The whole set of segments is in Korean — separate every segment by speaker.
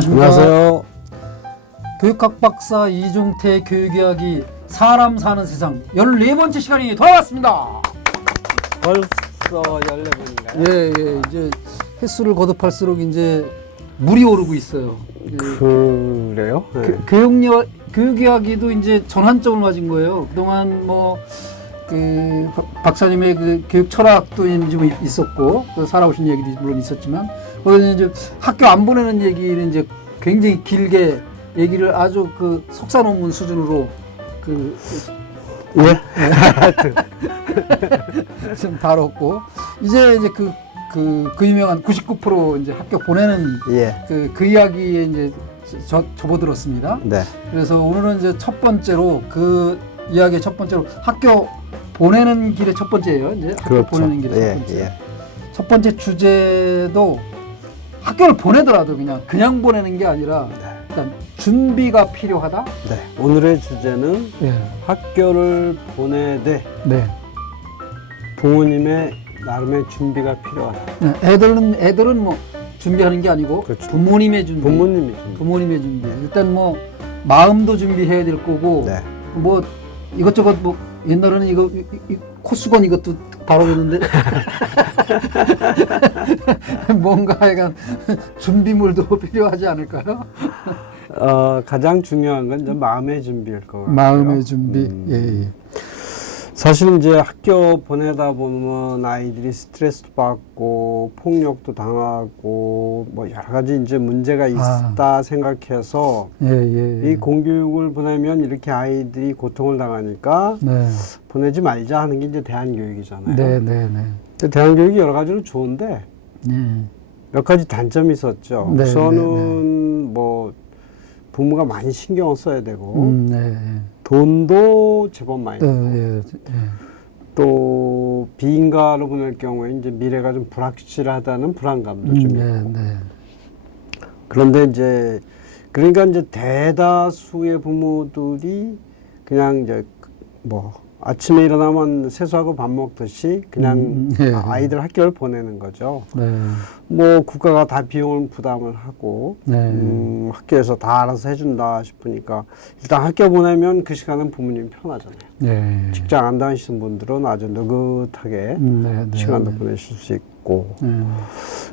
Speaker 1: 안녕하십니까.
Speaker 2: 안녕하세요.
Speaker 1: 교육학 박사 이종태 교육이야기 사람 사는 세상 14번째 시간이 돌아왔습니다.
Speaker 2: 벌써 14분인가요?
Speaker 1: 예, 예. 이제 횟수를 거듭할수록 이제 물이 오르고 있어요. 예.
Speaker 2: 그래요? 네.
Speaker 1: 교- 교육여, 교육이야기도 이제 전환점을 맞은 거예요. 그동안 뭐, 그, 박- 박사님의 그 교육 철학도 좀 있- 있었고, 또 살아오신 얘기도 물론 있었지만, 거기서 이제 학교 안 보내는 얘기를 이제 굉장히 길게 얘기를 아주 그 석사 논문 수준으로 그,
Speaker 2: 예?
Speaker 1: 좀 다뤘고, 이제 이제 그, 그, 그 유명한 99% 이제 학교 보내는
Speaker 2: 예.
Speaker 1: 그, 그 이야기에 이제 저, 접어들었습니다.
Speaker 2: 네.
Speaker 1: 그래서 오늘은 이제 첫 번째로 그 이야기의 첫 번째로 학교 보내는 길의 첫 번째예요. 이제 학교
Speaker 2: 그렇죠.
Speaker 1: 보내는 길의 첫
Speaker 2: 예,
Speaker 1: 번째.
Speaker 2: 예.
Speaker 1: 첫 번째 주제도 학교를 보내더라도 그냥 그냥 보내는 게 아니라 일단 준비가 필요하다.
Speaker 2: 네. 오늘의 주제는
Speaker 1: 네.
Speaker 2: 학교를 보내되
Speaker 1: 네.
Speaker 2: 부모님의 나름의 준비가 필요하다.
Speaker 1: 네. 애들은 애들은 뭐 준비하는 게 아니고
Speaker 2: 그렇죠.
Speaker 1: 부모님의 준비.
Speaker 2: 부모님이 준비.
Speaker 1: 부모님의 준비. 일단 뭐 마음도 준비해야 될 거고
Speaker 2: 네.
Speaker 1: 뭐 이것저것 뭐 옛날에는 이거 이, 이, 코수건 이것도 다뤄줬는데 뭔가 약간 준비물도 필요하지 않을까요?
Speaker 2: 어, 가장 중요한 건 이제 마음의 준비일 것 같아요.
Speaker 1: 마음의 준비.
Speaker 2: 음.
Speaker 1: 예, 예.
Speaker 2: 사실 이제 학교 보내다 보면 아이들이 스트레스도 받고 폭력도 당하고 뭐 여러 가지 이제 문제가 있다 생각해서
Speaker 1: 예, 예. 예.
Speaker 2: 이 공교육을 보내면 이렇게 아이들이 고통을 당하니까
Speaker 1: 네.
Speaker 2: 보내지 말자 하는 게 이제 대한교육이잖아요.
Speaker 1: 네, 네, 네.
Speaker 2: 근데 대한교육이 여러 가지로 좋은데
Speaker 1: 네.
Speaker 2: 몇 가지 단점이 있었죠.
Speaker 1: 네,
Speaker 2: 우선은 뭐 부모가 많이 신경을 써야 되고
Speaker 1: 음, 네.
Speaker 2: 돈도 제법 많이
Speaker 1: 또,
Speaker 2: 들고
Speaker 1: 예, 예.
Speaker 2: 또 비인가로 보낼 경우에 이제 미래가 좀 불확실하다는 불안감도
Speaker 1: 음,
Speaker 2: 좀
Speaker 1: 네,
Speaker 2: 있고
Speaker 1: 네.
Speaker 2: 그런데 이제 그러니까 이제 대다수의 부모들이 그냥 이제 뭐 아침에 일어나면 세수하고 밥 먹듯이 그냥
Speaker 1: 음, 예.
Speaker 2: 아이들 학교를 보내는 거죠.
Speaker 1: 네.
Speaker 2: 뭐 국가가 다 비용을 부담을 하고
Speaker 1: 네.
Speaker 2: 음, 학교에서 다 알아서 해준다 싶으니까 일단 학교 보내면 그 시간은 부모님 편하잖아요.
Speaker 1: 네.
Speaker 2: 직장 안 다니시는 분들은 아주 느긋하게
Speaker 1: 음, 네, 네.
Speaker 2: 시간도
Speaker 1: 네.
Speaker 2: 보내실 수 있고
Speaker 1: 네.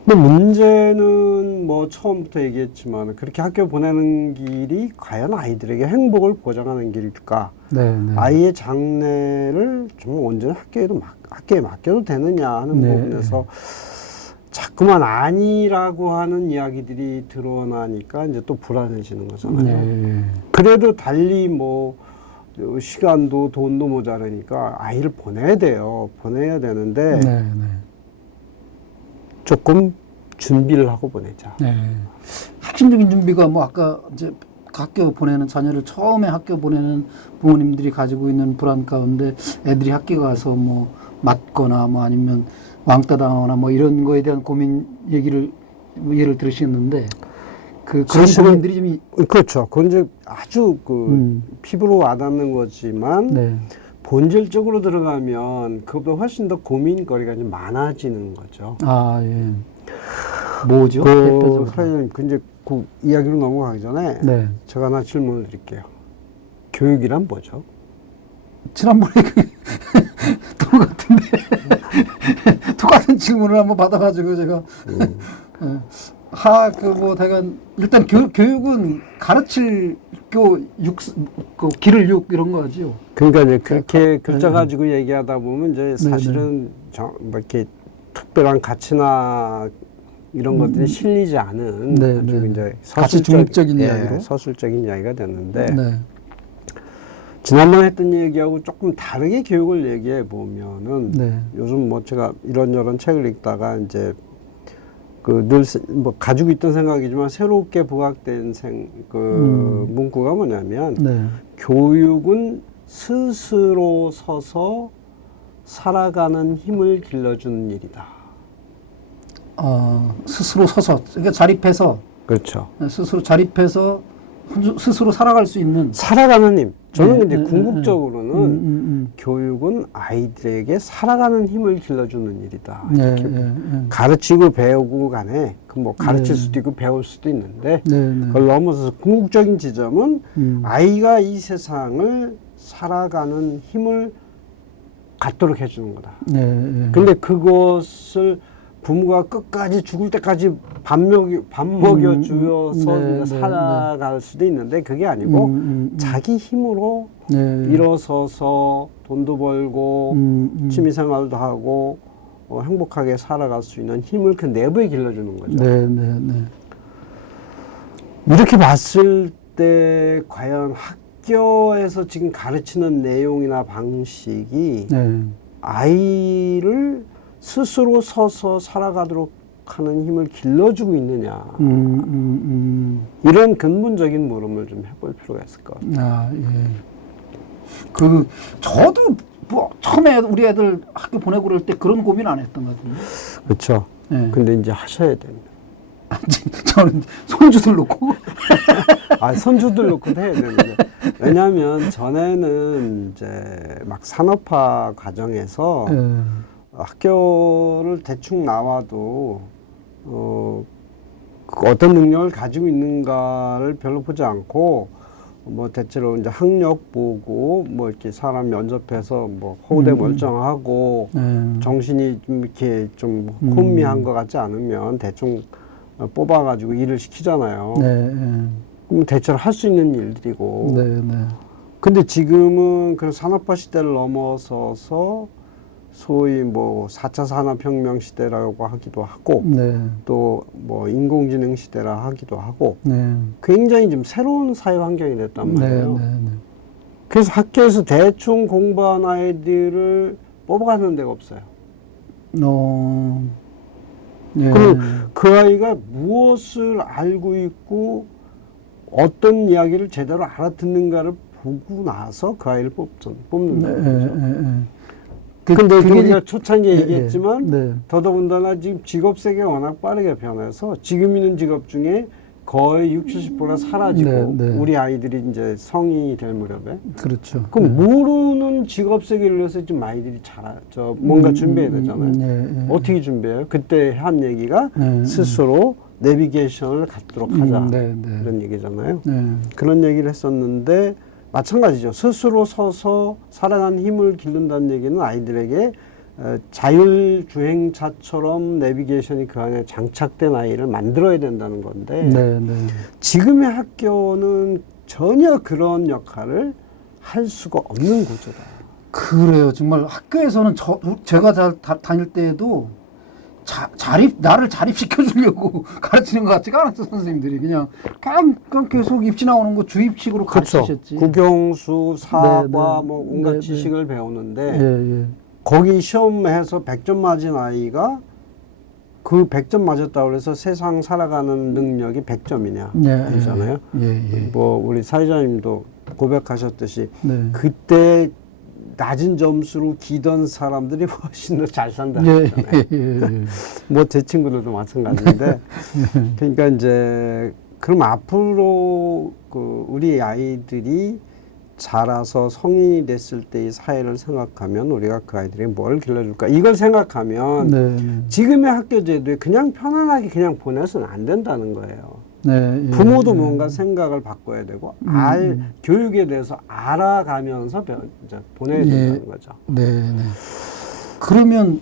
Speaker 2: 근데 문제는 뭐 처음부터 얘기했지만 그렇게 학교 보내는 길이 과연 아이들에게 행복을 보장하는 길일까?
Speaker 1: 네, 네.
Speaker 2: 아이의 장래를 정말 온전히 학교에도 맡, 학교에 맡겨도 되느냐 하는
Speaker 1: 네.
Speaker 2: 부분에서 자꾸만 아니라고 하는 이야기들이 드러나니까 이제 또 불안해지는 거잖아요.
Speaker 1: 네.
Speaker 2: 그래도 달리 뭐 시간도 돈도 모자라니까 아이를 보내야 돼요. 보내야 되는데
Speaker 1: 네, 네.
Speaker 2: 조금 준비를 하고 보내자.
Speaker 1: 네. 핵심적인 준비가 뭐 아까 이제 학교 보내는 자녀를 처음에 학교 보내는 부모님들이 가지고 있는 불안 가운데 애들이 학교 가서 뭐 맞거나 뭐 아니면 왕따 당하거나 뭐 이런 거에 대한 고민 얘기를 뭐 예를 들으셨는데 그 그런 고민들이 좀 이-
Speaker 2: 그렇죠. 그건 이제 아주 그
Speaker 1: 음.
Speaker 2: 피부로 와닿는 거지만
Speaker 1: 네.
Speaker 2: 본질적으로 들어가면 그보다 훨씬 더 고민거리가 좀 많아지는 거죠.
Speaker 1: 아, 예. 뭐죠?
Speaker 2: 그. 사장님, 그 이제 그 이야기로 넘어가기 전에
Speaker 1: 네.
Speaker 2: 제가 하나 질문을 드릴게요. 교육이란 뭐죠?
Speaker 1: 지난번에 그 똑같은데 똑같은 질문을 한번 받아가지고 제가
Speaker 2: 음.
Speaker 1: 하그뭐 대간 일단 교, 교육은 가르칠 교 육 그 길을 육 이런 거죠.
Speaker 2: 그러니까 이제 그렇게
Speaker 1: 네.
Speaker 2: 글자 가지고 얘기하다 보면 이제 사실은 저, 뭐 이렇게 특별한 가치나 이런 것들이 실리지 않은
Speaker 1: 음. 네,
Speaker 2: 아주
Speaker 1: 네.
Speaker 2: 이제
Speaker 1: 가치 중립적인
Speaker 2: 예,
Speaker 1: 이야기로.
Speaker 2: 서술적인 이야기가 됐는데
Speaker 1: 네.
Speaker 2: 지난번에 했던 얘기하고 조금 다르게 교육을 얘기해 보면은
Speaker 1: 네.
Speaker 2: 요즘 뭐 제가 이런저런 책을 읽다가 이제 그 늘 뭐 가지고 있던 생각이지만 새롭게 부각된 생그
Speaker 1: 음.
Speaker 2: 문구가 뭐냐면
Speaker 1: 네.
Speaker 2: 교육은 스스로 서서 살아가는 힘을 길러주는 일이다.
Speaker 1: 어, 스스로 서서 그러니까 자립해서
Speaker 2: 그렇죠.
Speaker 1: 스스로 자립해서 스스로 살아갈 수 있는.
Speaker 2: 살아가는 힘. 저는
Speaker 1: 네,
Speaker 2: 근데 궁극적으로는
Speaker 1: 음, 음,
Speaker 2: 교육은 아이들에게 살아가는 힘을 길러주는 일이다.
Speaker 1: 음. 네,
Speaker 2: 이렇게
Speaker 1: 네, 네.
Speaker 2: 가르치고 배우고 간에 그 뭐 가르칠
Speaker 1: 네.
Speaker 2: 수도 있고 배울 수도 있는데. 그걸 넘어서서 궁극적인 지점은
Speaker 1: 음.
Speaker 2: 아이가 이 세상을 살아가는 힘을 갖도록 해주는 거다. 근데 그것을 부모가 끝까지 죽을 때까지 밥 먹여 밥 먹여
Speaker 1: 음,
Speaker 2: 주어서
Speaker 1: 네,
Speaker 2: 이제
Speaker 1: 네,
Speaker 2: 살아갈 수도 있는데 그게 아니고
Speaker 1: 음, 음, 음.
Speaker 2: 자기 힘으로
Speaker 1: 네.
Speaker 2: 일어서서 돈도 벌고
Speaker 1: 음, 음.
Speaker 2: 취미 생활도 하고 어, 행복하게 살아갈 수 있는 힘을 그 내부에 길러주는 거죠.
Speaker 1: 네, 네, 네.
Speaker 2: 이렇게 봤을 때 과연 학교에서 지금 가르치는 내용이나 방식이
Speaker 1: 네.
Speaker 2: 아이를 스스로 서서 살아가도록 하는 힘을 길러주고 있느냐
Speaker 1: 음, 음,
Speaker 2: 이런 근본적인 물음을 좀 해볼 필요가 있을 것 같아요.
Speaker 1: 음. 아, 예. 그 저도 뭐 처음에 우리 애들 학교 보내고 그럴 때 그런 고민 안 했던 것 같은데.
Speaker 2: 그렇죠.
Speaker 1: 예.
Speaker 2: 근데 이제 하셔야 됩니다.
Speaker 1: 저는 손주들 놓고
Speaker 2: 아 선주들 놓고도 해야 되는데 왜냐하면 전에는 이제 막 산업화 과정에서
Speaker 1: 예.
Speaker 2: 학교를 대충 나와도 어, 그 어떤 능력을 가지고 있는가를 별로 보지 않고 뭐 대체로 이제 학력 보고 뭐 이렇게 사람 면접해서 뭐 호대
Speaker 1: 음.
Speaker 2: 멀쩡하고
Speaker 1: 예.
Speaker 2: 정신이 좀 이렇게 좀
Speaker 1: 음.
Speaker 2: 혼미한 것 같지 않으면 대충 어, 뽑아가지고 일을 시키잖아요.
Speaker 1: 네, 예.
Speaker 2: 그럼 대체로 할 수 있는 일들이고.
Speaker 1: 네, 네.
Speaker 2: 근데 지금은 그 산업화 시대를 넘어서서 소위 뭐 4차 산업혁명 시대라고 하기도 하고
Speaker 1: 네.
Speaker 2: 또뭐 인공지능 시대라 하기도 하고
Speaker 1: 네.
Speaker 2: 굉장히 좀 새로운 사회 환경이 됐단
Speaker 1: 네,
Speaker 2: 말이에요.
Speaker 1: 네, 네.
Speaker 2: 그래서 학교에서 대충 공부한 아이들을 뽑아가는 데가 없어요.
Speaker 1: 어. 예.
Speaker 2: 그럼 그 아이가 무엇을 알고 있고 어떤 이야기를 제대로 알아듣는가를 보고 나서 그 아이를
Speaker 1: 네,
Speaker 2: 뽑는다는
Speaker 1: 예,
Speaker 2: 거죠.
Speaker 1: 예, 예. 그-
Speaker 2: 근데
Speaker 1: 그게
Speaker 2: 우리가
Speaker 1: 이제-
Speaker 2: 초창기에
Speaker 1: 예,
Speaker 2: 얘기했지만
Speaker 1: 예. 네.
Speaker 2: 더더군다나 지금 직업 세계가 워낙 빠르게 변해서 지금 있는 직업 중에 거의 60, 70%가 사라지고
Speaker 1: 네, 네.
Speaker 2: 우리 아이들이 이제 성인이 될 무렵에
Speaker 1: 그렇죠.
Speaker 2: 그럼
Speaker 1: 네.
Speaker 2: 모르는 직업 세계를 위해서 지금 아이들이 잘, 저 뭔가
Speaker 1: 음,
Speaker 2: 준비해야
Speaker 1: 음,
Speaker 2: 되잖아요.
Speaker 1: 음, 예, 예.
Speaker 2: 어떻게 준비해요? 그때 한 얘기가
Speaker 1: 네,
Speaker 2: 스스로 내비게이션을 갖도록
Speaker 1: 음,
Speaker 2: 하자
Speaker 1: 네, 네.
Speaker 2: 그런 얘기잖아요.
Speaker 1: 네.
Speaker 2: 그런 얘기를 했었는데 마찬가지죠. 스스로 서서 살아가는 힘을 기른다는 얘기는 아이들에게 어, 자율주행차처럼 내비게이션이 그 안에 장착된 아이를 만들어야 된다는 건데
Speaker 1: 네, 네.
Speaker 2: 지금의 학교는 전혀 그런 역할을 할 수가 없는 구조다.
Speaker 1: 그래요. 정말 학교에서는 저 제가 다, 다, 다닐 때에도 자, 자립 나를 자립시켜 주려고 가르치는 것 같지가 않았어 선생님들이 그냥 그냥, 그냥 계속 입시 나오는 거 주입식으로 가르치셨지.
Speaker 2: 국영수, 사과,
Speaker 1: 네, 네.
Speaker 2: 뭐 온갖
Speaker 1: 네, 네.
Speaker 2: 지식을 배우는데
Speaker 1: 예, 예.
Speaker 2: 거기 시험해서 100점 맞은 아이가 그 100점 맞았다고 그래서 세상 살아가는 능력이 100점이냐
Speaker 1: 예,
Speaker 2: 아니잖아요.
Speaker 1: 예, 예.
Speaker 2: 뭐 우리 사회자님도 고백하셨듯이
Speaker 1: 네.
Speaker 2: 그때 낮은 점수로 기던 사람들이 훨씬 더 잘 산다
Speaker 1: 예. 예, 예.
Speaker 2: 뭐제 친구들도 마찬가지인데 그러니까 이제 그럼 앞으로 그 우리 아이들이 자라서 성인이 됐을 때의 사회를 생각하면 우리가 그 아이들에게 뭘 길러줄까 이걸 생각하면
Speaker 1: 네, 네.
Speaker 2: 지금의 학교 제도에 그냥 편안하게 그냥 보내서는 안 된다는 거예요.
Speaker 1: 네, 예,
Speaker 2: 부모도
Speaker 1: 예.
Speaker 2: 뭔가 생각을 바꿔야 되고
Speaker 1: 음,
Speaker 2: 알
Speaker 1: 음.
Speaker 2: 교육에 대해서 알아가면서 변- 이제 보내야
Speaker 1: 예.
Speaker 2: 된다는 거죠.
Speaker 1: 네, 네. 그러면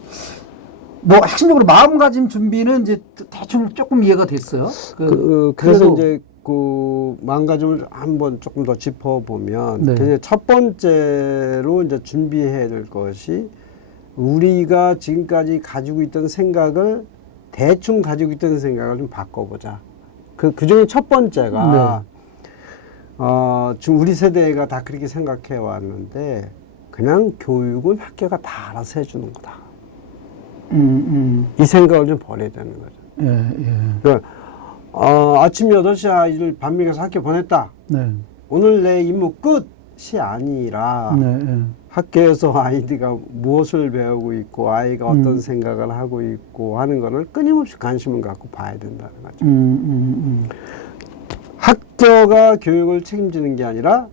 Speaker 1: 뭐 핵심적으로 마음가짐 준비는 이제 대충 조금 이해가 됐어요. 그,
Speaker 2: 그, 그래서
Speaker 1: 그래도-
Speaker 2: 이제 그 마음가짐을 한번 조금 더 짚어보면
Speaker 1: 네.
Speaker 2: 첫 번째로 이제 준비해야 될 것이 우리가 지금까지 가지고 있던 생각을 대충 가지고 있던 생각을 좀 바꿔보자. 그, 그 중에 첫 번째가
Speaker 1: 네.
Speaker 2: 어, 지금 우리 세대가 다 그렇게 생각해 왔는데 그냥 교육은 학교가 다 알아서 해주는 거다.
Speaker 1: 음,
Speaker 2: 이 생각을 좀 버려야 되는 거죠.
Speaker 1: 음, 예, 예.
Speaker 2: 그러니까 어, 아침 8시 아이를 밥 먹여서 학교 보냈다.
Speaker 1: 네,
Speaker 2: 오늘 내 임무 끝이 아니라
Speaker 1: 네, 예.
Speaker 2: 학교에서 아이들가 무엇을 배우고 있고 아이가 어떤
Speaker 1: 음.
Speaker 2: 생각을 하고 있고 하는 거를 끊임없이 관심을 갖고 봐야 된다는 거죠.
Speaker 1: 음, 음,
Speaker 2: 학교가 교육을 책임지는 게 아니라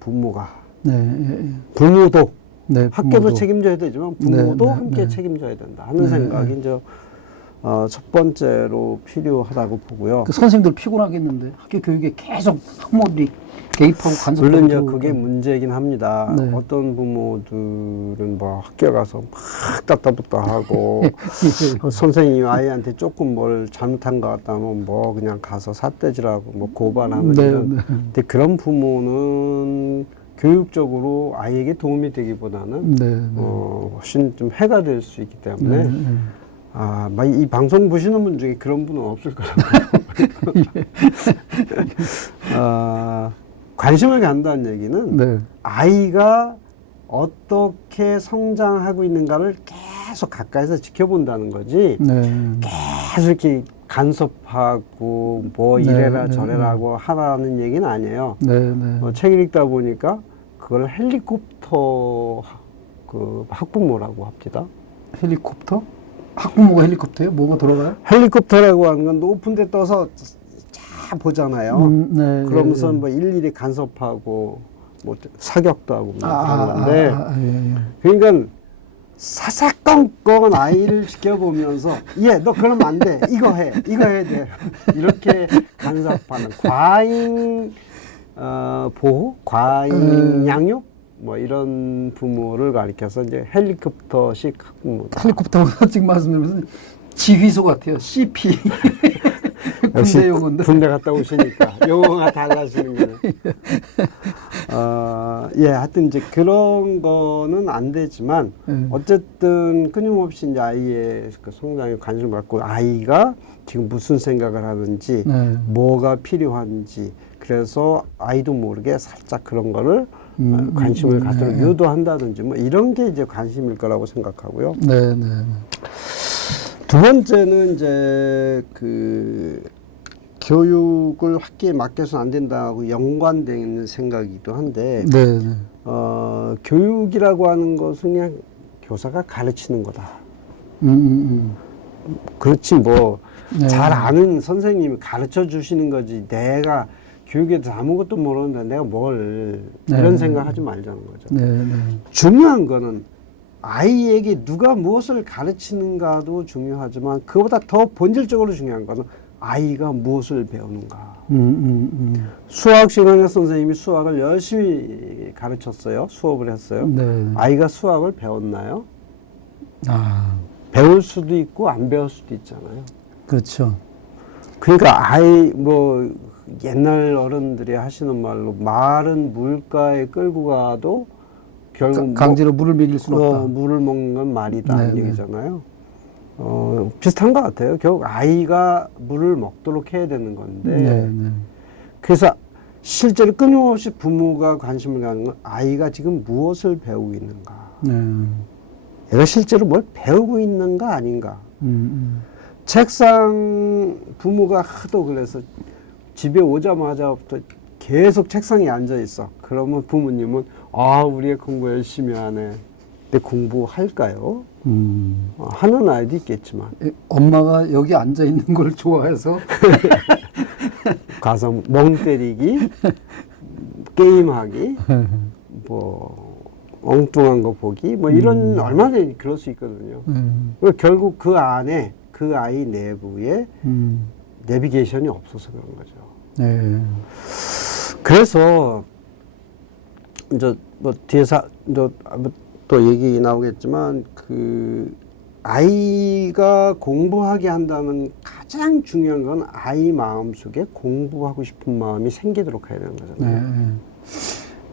Speaker 2: 부모가
Speaker 1: 네, 예, 예.
Speaker 2: 부모도
Speaker 1: 네,
Speaker 2: 학교도
Speaker 1: 부모도.
Speaker 2: 책임져야 되지만 부모도
Speaker 1: 네, 네,
Speaker 2: 함께
Speaker 1: 네.
Speaker 2: 책임져야 된다 하는
Speaker 1: 네,
Speaker 2: 생각이
Speaker 1: 네.
Speaker 2: 이제 어, 첫 번째로 필요하다고 보고요.
Speaker 1: 그 선생님들 피곤하겠는데 학교 교육에 계속 학부모들이 개입하고 간섭하고
Speaker 2: 물론 이제. 그게 문제이긴 합니다.
Speaker 1: 네.
Speaker 2: 어떤 부모들은 뭐 학교 가서 막 따따붙다 하고 어, 선생님이 아이한테 조금 뭘 잘못한 것 같다면 뭐 그냥 가서 삿대질하고 뭐 고발하는
Speaker 1: 네,
Speaker 2: 이런.
Speaker 1: 네.
Speaker 2: 근데 그런 부모는 교육적으로 아이에게 도움이 되기보다는
Speaker 1: 네, 네.
Speaker 2: 어, 훨씬 좀 해가 될 수 있기 때문에
Speaker 1: 네, 네.
Speaker 2: 아, 막 이 방송 보시는 분 중에 그런 분은 없을 거라고. 아, 관심을 갖는다는 얘기는
Speaker 1: 네.
Speaker 2: 아이가 어떻게 성장하고 있는가를 계속 가까이서 지켜본다는 거지.
Speaker 1: 네.
Speaker 2: 계속 이렇게 간섭하고 뭐
Speaker 1: 네,
Speaker 2: 이래라
Speaker 1: 네,
Speaker 2: 저래라고 하라는 얘기는 아니에요.
Speaker 1: 네, 네.
Speaker 2: 어, 책을 읽다 보니까 그걸 헬리콥터 하- 그 학부모라고 합니다.
Speaker 1: 헬리콥터? 학부모가 헬리콥터예요? 뭐가 들어가요?
Speaker 2: 헬리콥터라고 하는 건 높은 데 떠서 쫙 보잖아요.
Speaker 1: 음, 네,
Speaker 2: 그러면서
Speaker 1: 예, 예.
Speaker 2: 뭐 일일이 간섭하고 뭐 사격도 하고 뭐
Speaker 1: 아,
Speaker 2: 그런
Speaker 1: 아,
Speaker 2: 건데
Speaker 1: 아, 아, 예, 예.
Speaker 2: 그러니까 사사건건 아이를 지켜보면서 얘너 그러면 안 돼 이거 해 이거 해야 돼 이렇게 간섭하는 과잉 어, 보호 과잉
Speaker 1: 음.
Speaker 2: 양육 뭐 이런 부모를 가리켜서 이제 헬리콥터식 학부모다.
Speaker 1: 헬리콥터가 지금 말씀드리면서 지휘소 같아요. CP. 군대 용어인데.
Speaker 2: 군대 갔다 오시니까 용어가 달라지는 거예요. 어, 예, 하여튼 이제 그런 거는 안 되지만
Speaker 1: 예.
Speaker 2: 어쨌든 끊임없이 이제 아이의 그 성장에 관심을 갖고 아이가 지금 무슨 생각을 하는지
Speaker 1: 네.
Speaker 2: 뭐가 필요한지 그래서 아이도 모르게 살짝 그런 거를
Speaker 1: 음,
Speaker 2: 어, 관심을
Speaker 1: 음,
Speaker 2: 갖도록
Speaker 1: 네.
Speaker 2: 유도한다든지 뭐 이런 게 이제 관심일 거라고 생각하고요.
Speaker 1: 네, 네.
Speaker 2: 두 번째는 이제 그 교육을 학교에 맡겨서는 안 된다고 연관되는 생각이기도 한데
Speaker 1: 네, 네.
Speaker 2: 어, 교육이라고 하는 것은 그냥 교사가 가르치는 거다.
Speaker 1: 음, 음,
Speaker 2: 그렇지 뭐잘
Speaker 1: 네.
Speaker 2: 아는 선생님이 가르쳐 주시는 거지 내가 교육에 대해서 아무것도 모르는데 내가 뭘
Speaker 1: 네.
Speaker 2: 이런 생각하지 말자는 거죠.
Speaker 1: 음. 네, 네.
Speaker 2: 중요한 거는 아이에게 누가 무엇을 가르치는가도 중요하지만 그보다 더 본질적으로 중요한 것은 아이가 무엇을 배우는가.
Speaker 1: 음, 음, 음.
Speaker 2: 수학 시간에 선생님이 수학을 열심히 가르쳤어요. 수업을 했어요.
Speaker 1: 네.
Speaker 2: 아이가 수학을 배웠나요?
Speaker 1: 아,
Speaker 2: 배울 수도 있고 안 배울 수도 있잖아요.
Speaker 1: 그렇죠.
Speaker 2: 그러니까 아이 뭐 옛날 어른들이 하시는 말로 말은 물가에 끌고 가도 결국 뭐-
Speaker 1: 강제로 물을 먹일 수는
Speaker 2: 어,
Speaker 1: 없다.
Speaker 2: 물을 먹는 건 말이다
Speaker 1: 네,
Speaker 2: 이
Speaker 1: 네.
Speaker 2: 얘기잖아요. 어, 비슷한 것 같아요. 결국 아이가 물을 먹도록 해야 되는 건데
Speaker 1: 네, 네.
Speaker 2: 그래서 실제로 끊임없이 부모가 관심을 갖는 건 아이가 지금 무엇을 배우고 있는가.
Speaker 1: 네.
Speaker 2: 얘가 실제로 뭘 배우고 있는가 아닌가.
Speaker 1: 음,
Speaker 2: 책상 부모가 하도 그래서 집에 오자마자부터 계속 책상에 앉아 있어. 그러면 부모님은 아 우리 애 공부 열심히 하네. 근데 공부할까요?
Speaker 1: 음. 음.
Speaker 2: 어, 하는 아이도 있겠지만
Speaker 1: 에, 엄마가 여기 앉아 있는 걸 좋아해서
Speaker 2: 가서 멍 때리기, 게임하기, 뭐 엉뚱한 거 보기, 뭐 이런 얼마든지 그럴 수 있거든요.
Speaker 1: 음,
Speaker 2: 결국 그 안에 그 아이 내부에
Speaker 1: 음.
Speaker 2: 내비게이션이 없어서 그런 거죠.
Speaker 1: 네.
Speaker 2: 그래서 이제 뭐 뒤에서 이제 뭐 또 얘기 나오겠지만 그 아이가 공부하게 한다는 가장 중요한 건 아이 마음 속에 공부하고 싶은 마음이 생기도록 해야 되는 거잖아요.
Speaker 1: 네.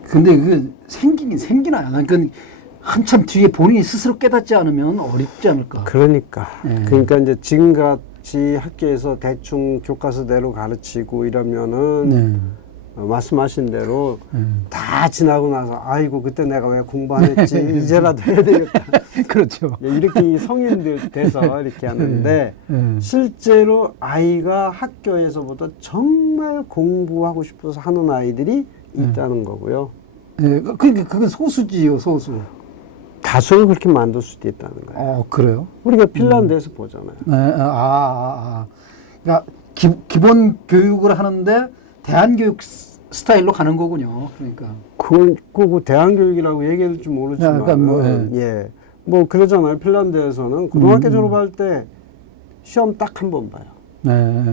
Speaker 1: 근데 그 생기긴 생기나요? 그러니까 한참 뒤에 본인이 스스로 깨닫지 않으면 어렵지 않을까?
Speaker 2: 그러니까
Speaker 1: 네.
Speaker 2: 그러니까 이제 지금 같이 학교에서 대충 교과서대로 가르치고 이러면은
Speaker 1: 네.
Speaker 2: 어, 말씀하신 대로
Speaker 1: 네.
Speaker 2: 다 지나고 나서 아이고 그때 내가 왜 공부 안 했지 이제라도 해야 되겠다
Speaker 1: 그렇죠.
Speaker 2: 이렇게 성인들 돼서 이렇게 하는데
Speaker 1: 네.
Speaker 2: 실제로 아이가 학교에서부터 정말 공부하고 싶어서 하는 아이들이 있다는 거고요.
Speaker 1: 네. 그- 그게 그건 소수지요, 소수.
Speaker 2: 다수를 그렇게 만들 수도 있다는 거예요.
Speaker 1: 어, 그래요?
Speaker 2: 우리가 핀란드에서 보잖아요.
Speaker 1: 네. 아, 아, 아. 그러니까 기, 기본 교육을 하는데 대한교육 스- 스타일로 가는 거군요. 그러니까.
Speaker 2: 그건 그 대안교육이라고 얘기할지 모르지만
Speaker 1: 약간 뭐,
Speaker 2: 예. 뭐 그러잖아요. 핀란드에서는 고등학교
Speaker 1: 음.
Speaker 2: 졸업할 때 시험 딱 한 번 봐요.
Speaker 1: 네.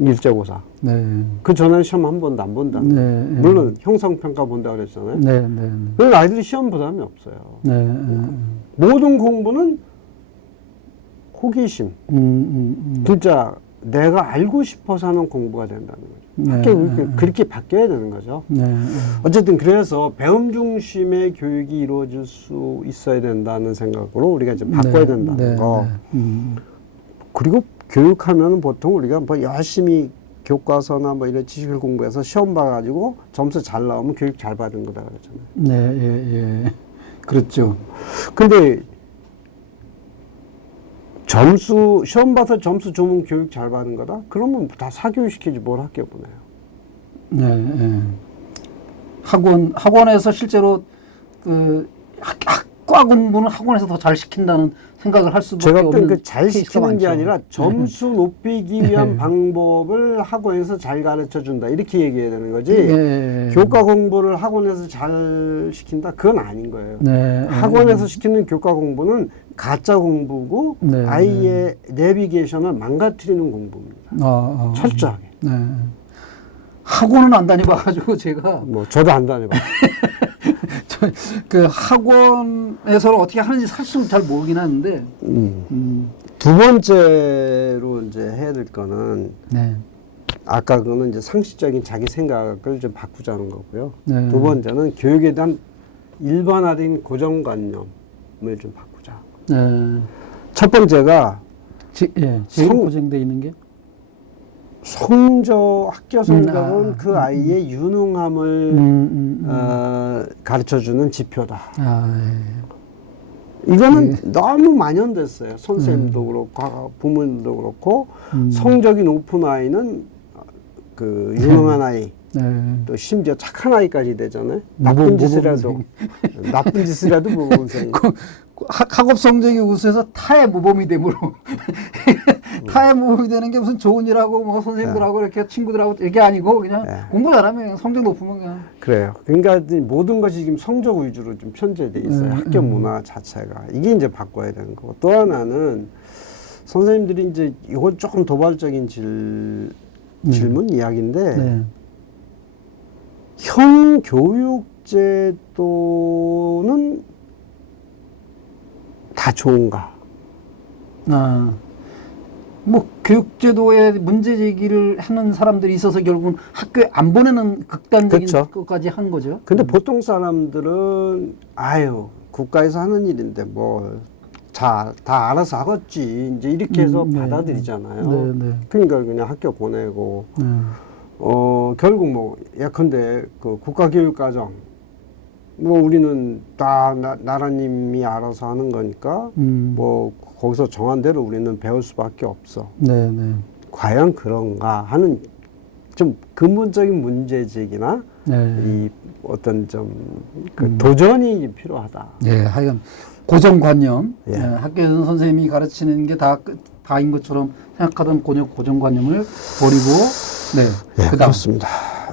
Speaker 2: 일제고사.
Speaker 1: 네.
Speaker 2: 그 전에는 시험 한 번도 안 본다.
Speaker 1: 네.
Speaker 2: 물론 형성평가 본다 그랬잖아요.
Speaker 1: 네, 네.
Speaker 2: 그래서 아이들이 시험 부담이 없어요.
Speaker 1: 네. 네.
Speaker 2: 모든 공부는 호기심.
Speaker 1: 음, 음, 음.
Speaker 2: 진짜 내가 알고 싶어서 하는 공부가 된다는.
Speaker 1: 네.
Speaker 2: 학교 그렇게, 그렇게 바뀌어야 되는 거죠.
Speaker 1: 네.
Speaker 2: 어쨌든 그래서 배움 중심의 교육이 이루어질 수 있어야 된다는 생각으로 우리가 이제 바꿔야
Speaker 1: 네,
Speaker 2: 된다는
Speaker 1: 네,
Speaker 2: 거.
Speaker 1: 네. 음.
Speaker 2: 그리고 교육하면 보통 우리가 뭐 열심히 교과서나 뭐 이런 지식을 공부해서 시험 봐가지고 점수 잘 나오면 교육 잘 받은 거다 그러잖아요.
Speaker 1: 네, 예, 예. 그렇죠.
Speaker 2: 근데 점수 시험 봐서 점수 좋으면 교육 잘 받은 거다? 그러면 다 사교육시키지 뭘 학교 보내요.
Speaker 1: 네, 예. 학원 학원에서 실제로 그 학, 학과 공부는 학원에서 더 잘 시킨다는 생각을 할 수밖에
Speaker 2: 제가
Speaker 1: 없는
Speaker 2: 그잘 시키는 게
Speaker 1: 많죠.
Speaker 2: 아니라 점수 높이기 위한 방법을 학원에서 잘 가르쳐 준다 이렇게 얘기해야 되는 거지.
Speaker 1: 예, 예.
Speaker 2: 교과 공부를 학원에서 잘 시킨다 그건 아닌 거예요.
Speaker 1: 네, 예.
Speaker 2: 학원에서 시키는 교과 공부는 가짜 공부고
Speaker 1: 네.
Speaker 2: 아이의 내비게이션을 망가뜨리는 공부입니다.
Speaker 1: 어, 어.
Speaker 2: 철저하게.
Speaker 1: 네. 학원은 안 다녀봐가지고 제가
Speaker 2: 뭐 저도 안 다녀봐.
Speaker 1: 저, 그 학원에서 어떻게 하는지 사실 잘 모르긴 하는데
Speaker 2: 음.
Speaker 1: 음,
Speaker 2: 두 번째로 이제 해야 될 거는
Speaker 1: 네.
Speaker 2: 아까 그거는 이제 상식적인 자기 생각을 좀 바꾸자는 거고요.
Speaker 1: 네.
Speaker 2: 두 번째는 교육에 대한 일반화된 고정관념을 좀 바꾸자.
Speaker 1: 네.
Speaker 2: 첫 번째가
Speaker 1: 지, 예, 제일
Speaker 2: 성-
Speaker 1: 고정돼 있는 게
Speaker 2: 성적, 학교 성적은
Speaker 1: 아,
Speaker 2: 그 아이의 유능함을
Speaker 1: 음, 음, 음.
Speaker 2: 어, 가르쳐주는 지표다.
Speaker 1: 아, 예.
Speaker 2: 이거는 너무 만연됐어요. 선생님도 그렇고 부모님도 그렇고
Speaker 1: 음.
Speaker 2: 성적이 높은 아이는 그 유능한 아이
Speaker 1: 네.
Speaker 2: 또 심지어 착한 아이까지 되잖아요. 나쁜 짓이라도
Speaker 1: 모범생.
Speaker 2: 나쁜 짓이라도 모범생.
Speaker 1: 학- 학업 성적이 우수해서 타의 모범이 되므로 타의 모범이 되는 게 무슨 좋은 일하고 뭐 선생님들하고 이렇게 친구들하고 이게 아니고 그냥
Speaker 2: 네.
Speaker 1: 공부 잘하면 성적 높으면 그냥
Speaker 2: 그래요. 그러니까 이 모든 것이 지금 성적 위주로 좀 편제돼 있어요.
Speaker 1: 음,
Speaker 2: 학교
Speaker 1: 음.
Speaker 2: 문화 자체가 이게 이제 바꿔야 되는 거고 또 하나는 선생님들이 이제 이건 조금 도발적인 질, 질문 이야기인데
Speaker 1: 네.
Speaker 2: 형 교육 제도는 다 좋은가?
Speaker 1: 아, 뭐 교육제도에 문제 제기를 하는 사람들이 있어서 결국은 학교에 안 보내는 극단적인
Speaker 2: 그쵸.
Speaker 1: 것까지 한 거죠.
Speaker 2: 근데 보통 사람들은 아유 국가에서 하는 일인데 뭐 자 다 알아서 하겠지 이제 이렇게 해서
Speaker 1: 음, 네.
Speaker 2: 받아들이잖아요.
Speaker 1: 네, 네.
Speaker 2: 그러니까 그냥 학교 보내고
Speaker 1: 네.
Speaker 2: 어 결국 뭐 예컨대 그 국가교육과정 뭐 우리는 다 나, 나라님이 알아서 하는 거니까
Speaker 1: 음.
Speaker 2: 뭐 거기서 정한 대로 우리는 배울 수밖에 없어.
Speaker 1: 네, 네.
Speaker 2: 과연 그런가 하는 좀 근본적인 문제 제기나
Speaker 1: 네.
Speaker 2: 이 어떤 좀그
Speaker 1: 음.
Speaker 2: 도전이 필요하다.
Speaker 1: 네, 하여간 고정관념.
Speaker 2: 예.
Speaker 1: 예, 학교에서 선생님이 가르치는 게 다 다인 것처럼 생각하던 고정 고정관념을 버리고, 네.
Speaker 2: 예,
Speaker 1: 그다음
Speaker 2: 그렇습니다.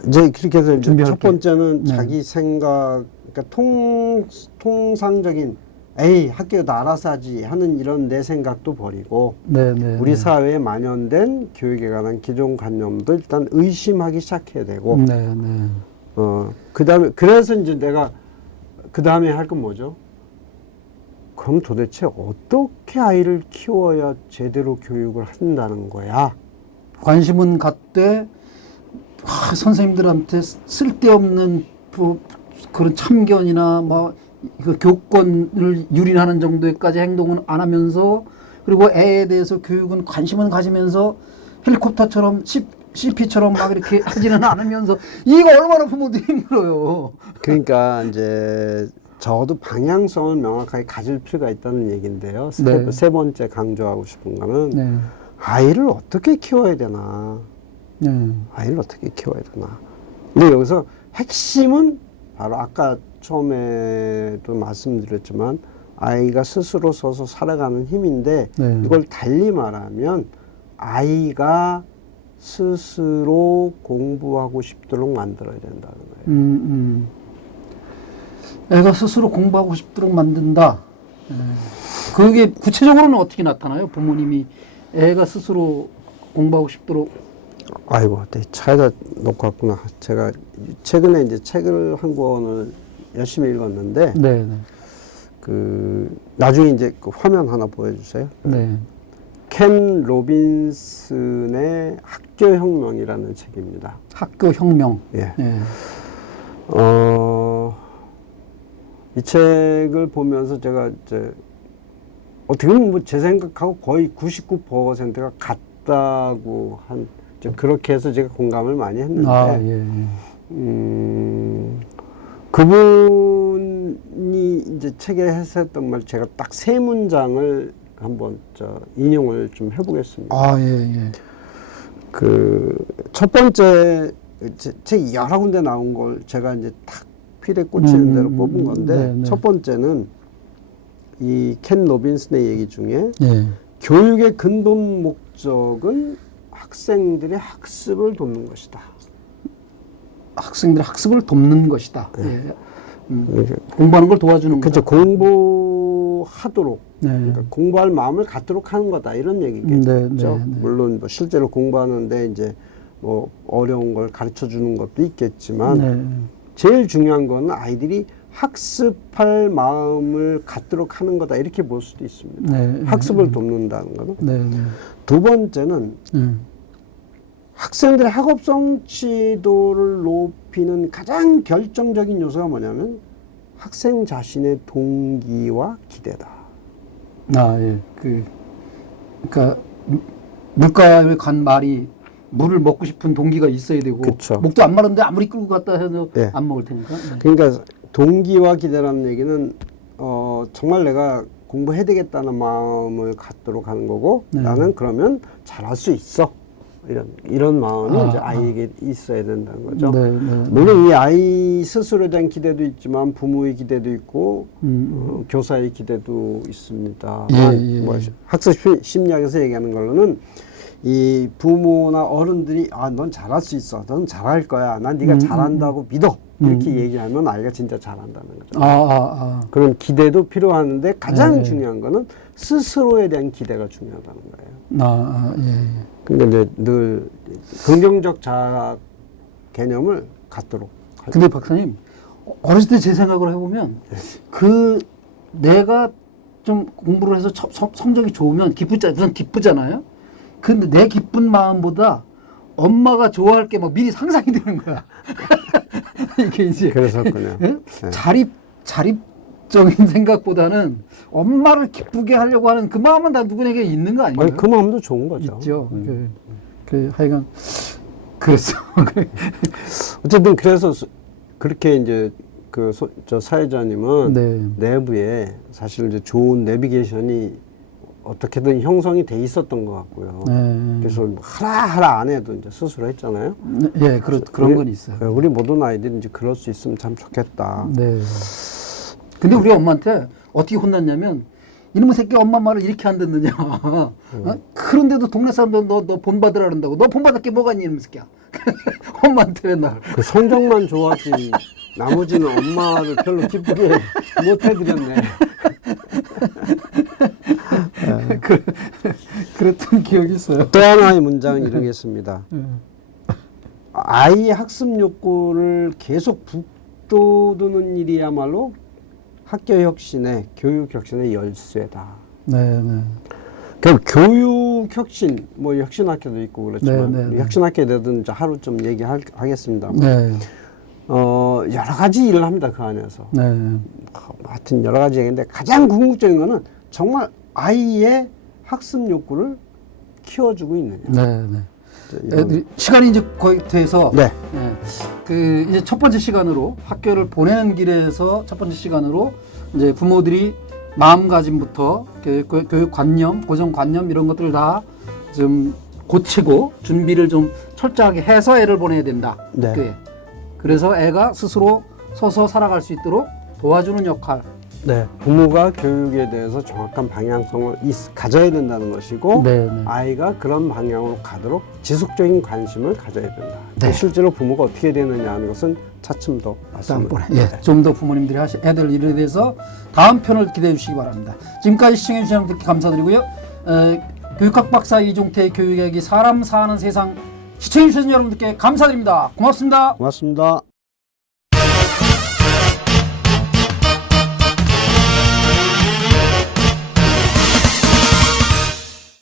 Speaker 2: 이제 그렇게 해서 이제 첫
Speaker 1: 게.
Speaker 2: 번째는
Speaker 1: 네.
Speaker 2: 자기 생각, 그러니까 통 통상적인 에이 다 알아서 하지 하는 이런 내 생각도 버리고
Speaker 1: 네, 네.
Speaker 2: 우리
Speaker 1: 네.
Speaker 2: 사회에 만연된 교육에 관한 기존 관념도 일단 의심하기 시작해야 되고
Speaker 1: 네, 네.
Speaker 2: 어 그다음에 그래서 이제 내가 그 다음에 할 건 뭐죠? 그럼 도대체 어떻게 아이를 키워야 제대로 교육을 한다는 거야?
Speaker 1: 관심은 갖되 아, 선생님들한테 쓸데없는 뭐 그런 참견이나 뭐 그 교권을 유린하는 정도까지 행동은 안 하면서 그리고 애에 대해서 교육은 관심은 가지면서 헬리콥터처럼 CP처럼 막 이렇게 하지는 않으면서 이거 얼마나 부모들이 힘들어요.
Speaker 2: 그러니까 이제 적어도 방향성을 명확하게 가질 필요가 있다는 얘기인데요. 세,
Speaker 1: 네.
Speaker 2: 세 번째 강조하고 싶은 거는
Speaker 1: 네,
Speaker 2: 아이를 어떻게 키워야 되나?
Speaker 1: 네,
Speaker 2: 아이를 어떻게 키워야 되나? 근데 여기서 핵심은 바로 아까 처음에도 말씀드렸지만 아이가 스스로 서서 살아가는 힘인데
Speaker 1: 네.
Speaker 2: 이걸 달리 말하면 아이가 스스로 공부하고 싶도록 만들어야 된다는 거예요.
Speaker 1: 음, 음. 애가 스스로 공부하고 싶도록 만든다. 예. 그게 구체적으로는 어떻게 나타나요? 부모님이 애가 스스로 공부하고 싶도록
Speaker 2: 아이고, 내 차에다 놓고 왔구나. 제가 최근에 이제 책을 한 권을 열심히 읽었는데,
Speaker 1: 네, 네.
Speaker 2: 그, 나중에 이제 그 화면 하나 보여주세요.
Speaker 1: 네.
Speaker 2: 켄 로빈슨의 학교혁명이라는 책입니다.
Speaker 1: 학교 혁명.
Speaker 2: 예.
Speaker 1: 예.
Speaker 2: 어, 이 책을 보면서 제가 이제 어떻게 보면 뭐 제 생각하고 거의 99%가 같다고 한 그렇게 해서 제가 공감을 많이 했는데
Speaker 1: 아, 예, 예.
Speaker 2: 음, 그분이 이제 책에 해서했던 말 제가 딱 세 문장을 한번 저 인용을 좀 해보겠습니다.
Speaker 1: 아, 예, 예.
Speaker 2: 그 첫 번째 제- 책 여러 군데 나온 걸 제가 이제 탁 필에 꽂히는
Speaker 1: 음,
Speaker 2: 대로
Speaker 1: 음,
Speaker 2: 뽑은
Speaker 1: 음,
Speaker 2: 건데
Speaker 1: 네, 네.
Speaker 2: 첫 번째는 이 켄 로빈슨의 얘기 중에
Speaker 1: 예.
Speaker 2: 교육의 근본 목적은 학생들의 학습을 돕는 것이다.
Speaker 1: 학생들 학습을 돕는 것이다.
Speaker 2: 네.
Speaker 1: 예. 음, 공부하는 걸 도와주는
Speaker 2: 그렇죠.
Speaker 1: 거죠.
Speaker 2: 공부하도록
Speaker 1: 네.
Speaker 2: 그러니까 공부할 마음을 갖도록 하는 거다 이런 얘기겠죠.
Speaker 1: 네, 네, 네.
Speaker 2: 물론 뭐 실제로 공부하는데 이제 뭐 어려운 걸 가르쳐 주는 것도 있겠지만
Speaker 1: 네.
Speaker 2: 제일 중요한 거는 아이들이 학습할 마음을 갖도록 하는 거다 이렇게 볼 수도 있습니다.
Speaker 1: 네.
Speaker 2: 학습을 돕는다는 거는
Speaker 1: 네, 네.
Speaker 2: 두 번째는
Speaker 1: 음.
Speaker 2: 학생들의 학업 성취도를 높이는 가장 결정적인 요소가 뭐냐면 학생 자신의 동기와 기대다.
Speaker 1: 아, 예. 그, 그니까, 물가에 간 말이 물을 먹고 싶은 동기가 있어야 되고,
Speaker 2: 그쵸.
Speaker 1: 목도 안 마른데 아무리 끌고 갔다 해도
Speaker 2: 예.
Speaker 1: 안 먹을 테니까. 네.
Speaker 2: 그러니까 동기와 기대라는 얘기는 어 정말 내가 공부해야 되겠다는 마음을 갖도록 하는 거고
Speaker 1: 네.
Speaker 2: 나는 그러면 잘할 수 있어 이런 이런 마음이
Speaker 1: 아,
Speaker 2: 이제 아이에게 있어야 된다는 거죠.
Speaker 1: 네, 네.
Speaker 2: 물론 이 아이 스스로에 대한 기대도 있지만 부모의 기대도 있고
Speaker 1: 음,
Speaker 2: 어, 교사의 기대도 있습니다.
Speaker 1: 예, 예.
Speaker 2: 뭐 학습 심- 심리학에서 얘기하는 걸로는 이 부모나 어른들이 아 넌 잘할 수 있어, 넌 잘할 거야, 난 네가
Speaker 1: 음,
Speaker 2: 잘한다고 믿어 이렇게
Speaker 1: 음.
Speaker 2: 얘기하면 아이가 진짜 잘한다는 거죠.
Speaker 1: 아, 아, 아.
Speaker 2: 그런 기대도 필요하는데 가장
Speaker 1: 네.
Speaker 2: 중요한 거는 스스로에 대한 기대가 중요하다는 거예요.
Speaker 1: 아, 아, 예. 예.
Speaker 2: 근데 이제 늘 긍정적 자아 개념을 갖도록 할
Speaker 1: 근데 박사님 어, 어렸을 때 제 생각을 해보면 그 내가 좀 공부를 해서 첫- 성- 성적이 좋으면 기쁘자 우선 기쁘잖아요. 근데 내 기쁜 마음보다 엄마가 좋아할 게 막 미리 상상이 되는 거야. 이게 이제
Speaker 2: 그랬었군요.
Speaker 1: 예? 자립 자립적인 생각보다는 엄마를 기쁘게 하려고 하는 그 마음은 다 누구에게 있는 거 아닌가요?
Speaker 2: 아니 그 마음도 좋은 거죠.
Speaker 1: 있죠.
Speaker 2: 음.
Speaker 1: 그, 그 하여간 그랬어.
Speaker 2: 어쨌든 그래서 수- 그렇게 이제 그 저 사회자님은
Speaker 1: 네.
Speaker 2: 내부에 사실 이제 좋은 내비게이션이 어떻게든 형성이 돼 있었던 것 같고요.
Speaker 1: 네.
Speaker 2: 그래서 뭐 하라 하라 안 해도 이제 스스로 했잖아요.
Speaker 1: 예, 그런 그런 건 있어요.
Speaker 2: 네, 우리 모든 아이들이 이제 그럴 수 있으면 참 좋겠다.
Speaker 1: 네. 근데 우리 엄마한테 어떻게 혼났냐면 이놈의 새끼 엄마 말을 이렇게 안 듣느냐. 어? 그런데도 동네 사람들 너, 너 본받으라 그런다고. 너 본받을 게 뭐가 있니, 이놈의 새끼야. 엄마한테 맨날.
Speaker 2: 그 성적만 좋아하지 나머지는 엄마를 별로 기쁘게 못 해드렸네.
Speaker 1: 그, 그랬던 기억이 있어요.
Speaker 2: 또 하나의 문장은 이러겠습니다.
Speaker 1: 예.
Speaker 2: 아이의 학습 욕구를 계속 북돋우는 일이야말로 학교 혁신의 교육 혁신의 열쇠다.
Speaker 1: 네, 네.
Speaker 2: 그럼 교육 혁신, 뭐 혁신 학교도 있고 그렇지만
Speaker 1: 네, 네, 네.
Speaker 2: 혁신 학교에 대해서는 이제 하루 좀 얘기하겠습니다.
Speaker 1: 네.
Speaker 2: 어 여러 가지 일을 합니다 그 안에서.
Speaker 1: 네.
Speaker 2: 어, 하여튼 여러 가지 얘기인데 가장 궁극적인 거는 정말 아이의 학습 욕구를 키워주고 있느냐.
Speaker 1: 네, 네.
Speaker 2: 이런-
Speaker 1: 애들이- 시간이 이제 거의 돼서
Speaker 2: 네.
Speaker 1: 예. 그 이제 첫 번째 시간으로 학교를 보내는 길에서 첫 번째 시간으로 이제 부모들이 마음가짐부터 교육, 교육 관념, 고정 관념 이런 것들을 다 좀 고치고 준비를 좀 철저하게 해서 애를 보내야 된다.
Speaker 2: 네.
Speaker 1: 그래서 애가 스스로 서서 살아갈 수 있도록 도와주는 역할
Speaker 2: 네, 부모가 교육에 대해서 정확한 방향성을 있- 가져야 된다는 것이고
Speaker 1: 네, 네.
Speaker 2: 아이가 그런 방향으로 가도록 지속적인 관심을 가져야 된다.
Speaker 1: 네.
Speaker 2: 실제로 부모가 어떻게 되느냐 하는 것은 차츰 더 말씀을
Speaker 1: 다음번에 예, 좀 더 부모님들이 하시, 될 일에 대해서 다음 편을 기대해 주시기 바랍니다. 지금까지 시청해 주신 여러분들께 감사드리고요. 어, 교육학 박사 이종태 교육학이 사람 사는 세상 시청해 주신 여러분들께 감사드립니다. 고맙습니다.
Speaker 2: 고맙습니다.